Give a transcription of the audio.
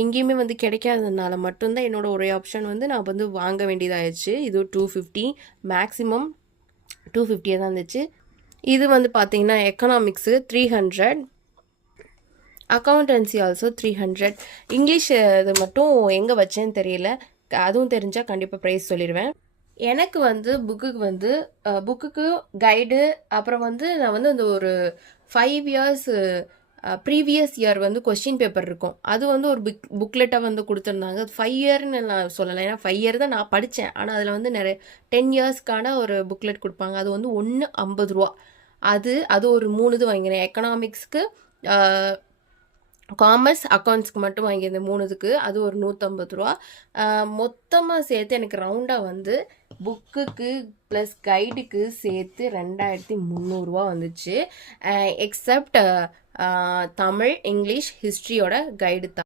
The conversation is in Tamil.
எங்கேயுமே வந்து கிடைக்காததுனால மட்டும்தான் என்னோட ஒரே ஆப்ஷன் வந்து நான் வந்து வாங்க வேண்டியதாகிடுச்சு. இது 250 மேக்ஸிமம் 250 தான் இருந்துச்சு. இது வந்து பார்த்தீங்கன்னா எக்கனாமிக்ஸு 300, அக்கௌண்டன்சி ஆல்சோ 300. இங்கிலீஷ் இது மட்டும் எங்கே வச்சேன்னு தெரியல. அதுவும் தெரிஞ்சால் கண்டிப்பாக ப்ரைஸ் சொல்லிடுவேன். எனக்கு வந்து புக்குக்கு கைடு, அப்புறம் வந்து நான் வந்து அந்த ஒரு 5 இயர்ஸ் ப்ரீவியஸ் இயர் வந்து கொஸ்டின் பேப்பர் இருக்கும். அது வந்து ஒரு புக்லெட்டாக வந்து கொடுத்துருந்தாங்க. 5 இயர்னு நான் சொல்லலை, ஏன்னா 5 இயர் தான் நான் படித்தேன். ஆனால் அதில் வந்து நிறைய 10 இயர்ஸ்க்கான ஒரு புக்லெட் கொடுப்பாங்க. அது வந்து 50 ரூபா. அது ஒரு 3 இது வாங்கினேன். எக்கனாமிக்ஸ்க்கு, காமர்ஸ், அக்கௌண்ட்ஸ்க்கு மட்டும் வாங்கியிருந்தேன் 3 அது ஒரு 150 ரூபா. மொத்தமாக சேர்த்து எனக்கு ரவுண்டாக வந்து புக்குக்கு ப்ளஸ் கைடுக்கு சேர்த்து 2300 வந்துச்சு. எக்ஸப்ட் தமிழ், இங்கிலீஷ், ஹிஸ்ட்ரியோட கைடு தான்.